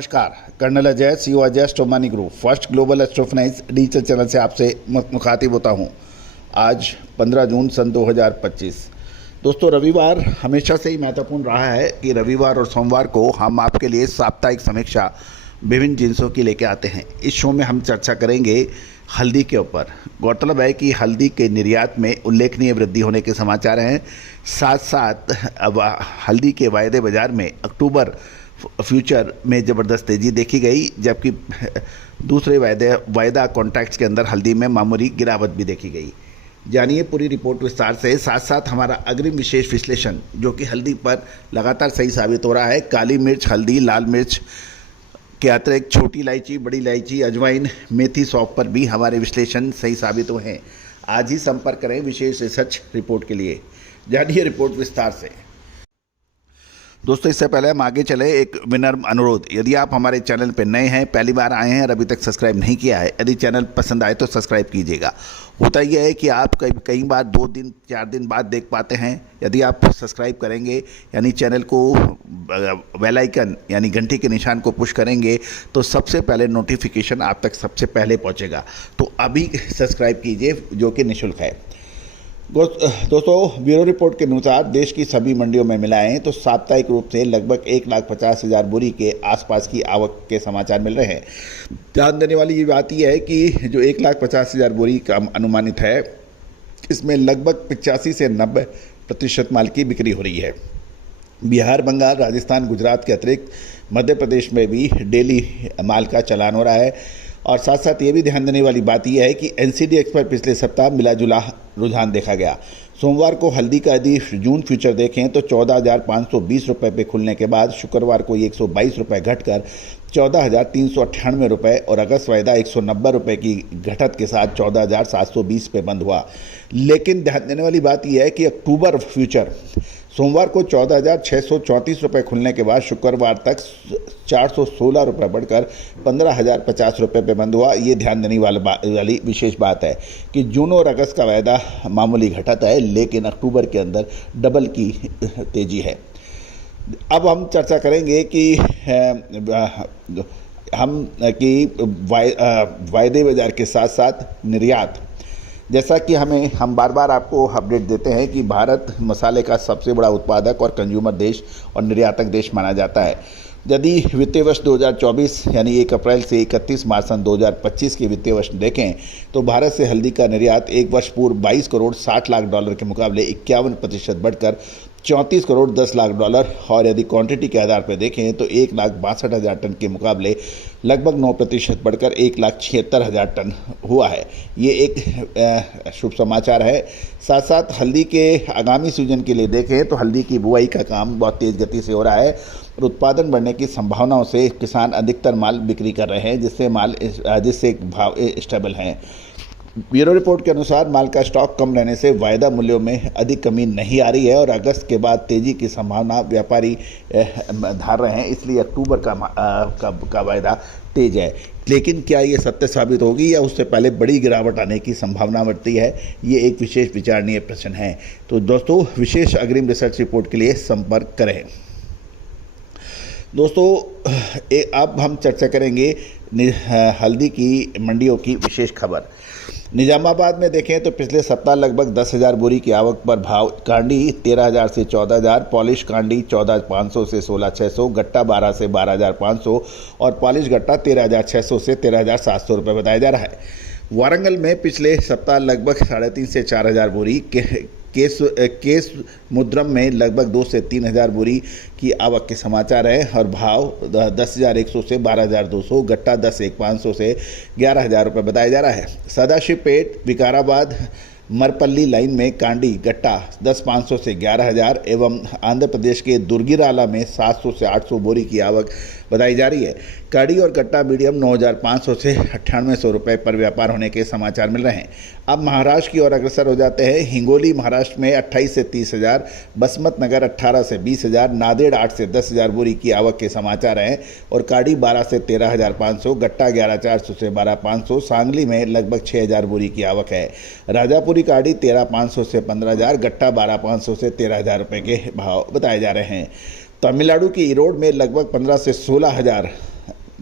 नमस्कार, colonel Ajay, CEO Ajay Astromoney group, first global astrofinance digital channel से आपसे मुखातिब होता हूं। आज 15 जून सन 2025। दोस्तों, रविवार हमेशा से ही महत्वपूर्ण रहा है कि रविवार और सोमवार को हम आपके लिए साप्ताहिक समीक्षा विभिन्न जिन्सों की लेके आते हैं। इस शो में हम चर्चा करेंगे हल्दी के ऊपर। गौरतलब है कि हल्दी के निर्यात में उल्लेखनीय वृद्धि होने के समाचार हैं। साथ साथ अब हल्दी के वायदे बाजार में अक्टूबर फ्यूचर में ज़बरदस्त तेज़ी देखी गई, जबकि दूसरे वायदा कॉन्ट्रैक्ट्स के अंदर हल्दी में मामूली गिरावट भी देखी गई। जानिए पूरी रिपोर्ट विस्तार से। साथ साथ हमारा अग्रिम विशेष विश्लेषण जो कि हल्दी पर लगातार सही साबित हो रहा है। काली मिर्च, हल्दी, लाल मिर्च के अतिरिक्त छोटी इलायची, बड़ी इलायची, अजवाइन, मेथी, सौंफ पर भी हमारे विश्लेषण सही साबित हुए हैं। आज ही संपर्क करें विशेष रिसर्च रिपोर्ट के लिए। जानिए रिपोर्ट विस्तार से। दोस्तों, इससे पहले हम आगे चले, एक विनम्र अनुरोध। यदि आप हमारे चैनल पर नए हैं, पहली बार आए हैं और अभी तक सब्सक्राइब नहीं किया है, यदि चैनल पसंद आए तो सब्सक्राइब कीजिएगा। होता यह है कि आप कई बार 2 दिन 4 दिन बाद देख पाते हैं। यदि आप सब्सक्राइब करेंगे यानी चैनल को बेल आइकन यानी घंटी के निशान को पुश करेंगे तो सबसे पहले नोटिफिकेशन आप तक सबसे पहले पहुंचेगा। तो अभी सब्सक्राइब कीजिए, जो कि निःशुल्क है। दोस्तों, ब्यूरो रिपोर्ट के अनुसार देश की सभी मंडियों में मिलाएं तो साप्ताहिक रूप से लगभग 1,50,000 बोरी के आसपास की आवक के समाचार मिल रहे हैं। ध्यान देने वाली ये बात यह है कि जो 1,50,000 बोरी का अनुमानित है, इसमें लगभग 85 से 90% माल की बिक्री हो रही है। बिहार, बंगाल, राजस्थान, गुजरात के अतिरिक्त मध्य प्रदेश में भी डेली माल का चलान हो रहा है। और साथ साथ ये भी ध्यान देने वाली बात यह है कि एनसीडीएक्स पर पिछले सप्ताह मिला जुला रुझान देखा गया। सोमवार को हल्दी का यदि जून फ्यूचर देखें तो 14,520 रुपये पे खुलने के बाद शुक्रवार को 122 रुपये घटकर 14,398 रुपये और अगस्त वायदा 190 रुपये की घटत के साथ 14,720 पे बंद हुआ। लेकिन ध्यान देने वाली बात यह है कि अक्टूबर फ्यूचर सोमवार को 14,634 रुपये खुलने के बाद शुक्रवार तक 416 रुपये बढ़कर 15,050 रुपये पे बंद हुआ। ये ध्यान देने वाली विशेष बात है कि जून और अगस्त का वायदा मामूली घटत है, लेकिन अक्टूबर के अंदर डबल की तेज़ी है। अब हम चर्चा करेंगे कि वायदे बाजार के साथ साथ निर्यात। जैसा कि हम बार बार आपको अपडेट देते हैं कि भारत मसाले का सबसे बड़ा उत्पादक और कंज्यूमर देश और निर्यातक देश माना जाता है। यदि वित्तीय वर्ष 2024 यानी 1 अप्रैल से 31 मार्च सन 2025 के वित्तीय वर्ष देखें तो भारत से हल्दी का निर्यात एक वर्ष पूर्व 22 करोड़ 60 लाख डॉलर के मुकाबले 51% बढ़कर 34 करोड़ 10 लाख डॉलर, और यदि क्वांटिटी के आधार पर देखें तो 1,62,000 टन के मुकाबले लगभग 9% बढ़कर 1,76,000 टन हुआ है। ये एक शुभ समाचार है। साथ साथ हल्दी के आगामी सीजन के लिए देखें तो हल्दी की बुआई का काम बहुत तेज़ गति से हो रहा है और उत्पादन बढ़ने की संभावनाओं से किसान अधिकतर माल बिक्री कर रहे हैं, जिससे भाव स्टेबल हैं। ब्यूरो रिपोर्ट के अनुसार माल का स्टॉक कम रहने से वायदा मूल्यों में अधिक कमी नहीं आ रही है और अगस्त के बाद तेजी की संभावना व्यापारी धार रहे हैं, इसलिए अक्टूबर का वायदा तेज है। लेकिन क्या ये सत्य साबित होगी या उससे पहले बड़ी गिरावट आने की संभावना बढ़ती है, ये एक विशेष विचारणीय प्रश्न है। तो दोस्तों, विशेष अग्रिम रिसर्च रिपोर्ट के लिए संपर्क करें। दोस्तों, अब हम चर्चा करेंगे हल्दी की मंडियों की विशेष खबर। निजामाबाद में देखें तो पिछले सप्ताह लगभग 10,000 बोरी की आवक पर भाव कांडी 13,000 से 14,000, पॉलिश कांडी 14,500 से 16,600, गट्टा 12 से 12,500 और पॉलिश गट्टा 13,600 से 13,700 रुपये बताया जा रहा है। वारंगल में पिछले सप्ताह लगभग 3,500 से 4,000 बोरी, केस मुद्रम में लगभग 2 से 3,000 बोरी की आवक के समाचार हैं और भाव 10,100 से 12,200, गट्टा 10,500 से 11,000 रुपये बताया जा रहा है। सदाशिवपेट, विकाराबाद, मरपल्ली लाइन में कांडी गट्टा 10,500 से 11,000 एवं आंध्र प्रदेश के दुर्गिराला में 700 से 800 बोरी की आवक बताई जा रही है। काड़ी और गट्टा मीडियम 9,500 से 9800 रुपये पर व्यापार होने के समाचार मिल रहे हैं। अब महाराष्ट्र की ओर अग्रसर हो जाते हैं। हिंगोली महाराष्ट्र में 28 से 30,000, बसमत नगर 18 से 20,000, नांदेड़ 8 से 10,000 बोरी की आवक के समाचार हैं और काड़ी 12 से 13,500, गट्टा 11,400 से 12,500, सांगली में लगभग 6,000 बोरी की आवक है। राजापुरी काड़ी 13,500 से 15,000, गट्टा 12,500 से 13,000 रुपये के भाव बताए जा रहे हैं। तमिलनाडु की ईरोड में लगभग 15 से 16,000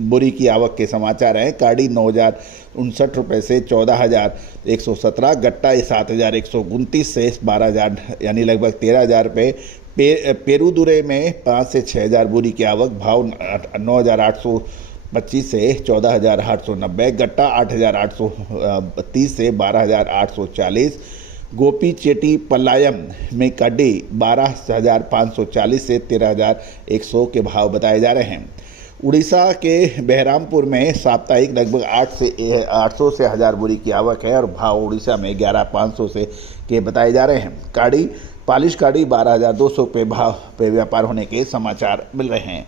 बोरी की आवक के समाचार हैं। काड़ी 9,059 रुपये से 14,117, गट्टा 7,129 से 12,000 यानी लगभग 13,000 रुपये। पेरूदुरे में 5 से 6,000 बोरी की आवक, भाव 9,825 से 14,890, गट्टा 8,830 से 12,840। गोपी चेटी पल्लायम में कड्डी 12,540 से 13,100 के भाव बताए जा रहे हैं। उड़ीसा के बहरामपुर में साप्ताहिक लगभग 800 से 1000 बोरी की आवक है और भाव उड़ीसा में 11,500 से के बताए जा रहे हैं। काड़ी पालिश काड़ी 12,200 पे भाव पे व्यापार होने के समाचार मिल रहे हैं।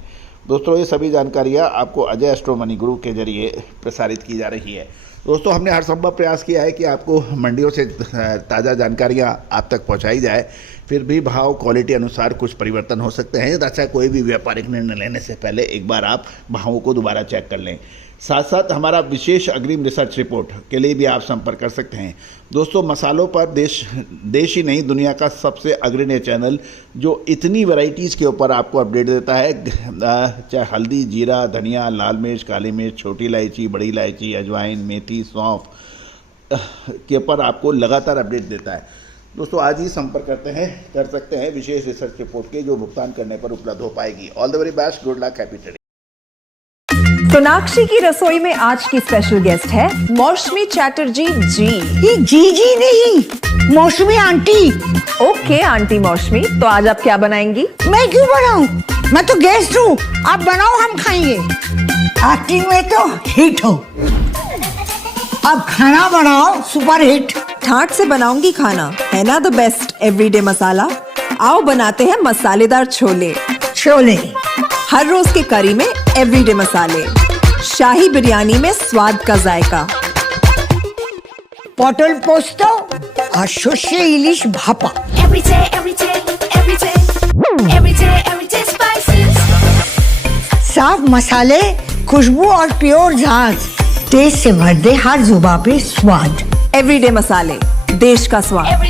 दोस्तों, ये सभी जानकारियाँ आपको अजय एस्ट्रो मनी गुरु के जरिए प्रसारित की जा रही है। दोस्तों, हमने हर संभव प्रयास किया है कि आपको मंडियों से ताज़ा जानकारियाँ आप तक पहुँचाई जाए। फिर भी भाव क्वालिटी अनुसार कुछ परिवर्तन हो सकते हैं। अच्छा, कोई भी व्यापारिक निर्णय लेने से पहले एक बार आप भावों को दोबारा चेक कर लें। साथ साथ हमारा विशेष अग्रिम रिसर्च रिपोर्ट के लिए भी आप संपर्क कर सकते हैं। दोस्तों, मसालों पर देश ही नहीं दुनिया का सबसे अग्रणी चैनल जो इतनी वैरायटीज़ के ऊपर आपको अपडेट देता है, चाहे हल्दी, जीरा, धनिया, लाल मिर्च, काली मिर्च, छोटी इलायची, बड़ी इलायची, अजवाइन, मेथी, सौंफ के ऊपर आपको लगातार अपडेट देता है। दोस्तों, आज ही संपर्क कर सकते हैं विशेष रिसर्च रिपोर्ट के, जो भुगतान करने पर उपलब्ध हो पाएगी। All the very best, good luck, happy trading. Sonakshi की रसोई में आज की स्पेशल गेस्ट है मौसमी चैटर्जी जी। ये जी नहीं, मौसमी आंटी। ओके आंटी मौसमी, तो आज आप क्या बनाएंगी? मैं क्यों बनाऊं? मैं तो गेस्ट हूँ, आप बनाओ, हम खाएंगे। एक्टिंग में तो हिट हो, अब खाना बनाओ सुपर हिट। ठाट से बनाऊंगी खाना, है ना द बेस्ट एवरीडे मसाला। आओ बनाते हैं मसालेदार छोले। हर रोज के करी में एवरीडे मसाले, शाही बिरयानी में स्वाद का जायका, पटल पोस्तो और सर्षे इलिश भापा। साफ मसाले, खुशबू और प्योर झांझ, टेस्ट से भर दे हर जुबान पे स्वाद। एवरीडे मसाले, देश का स्वाद।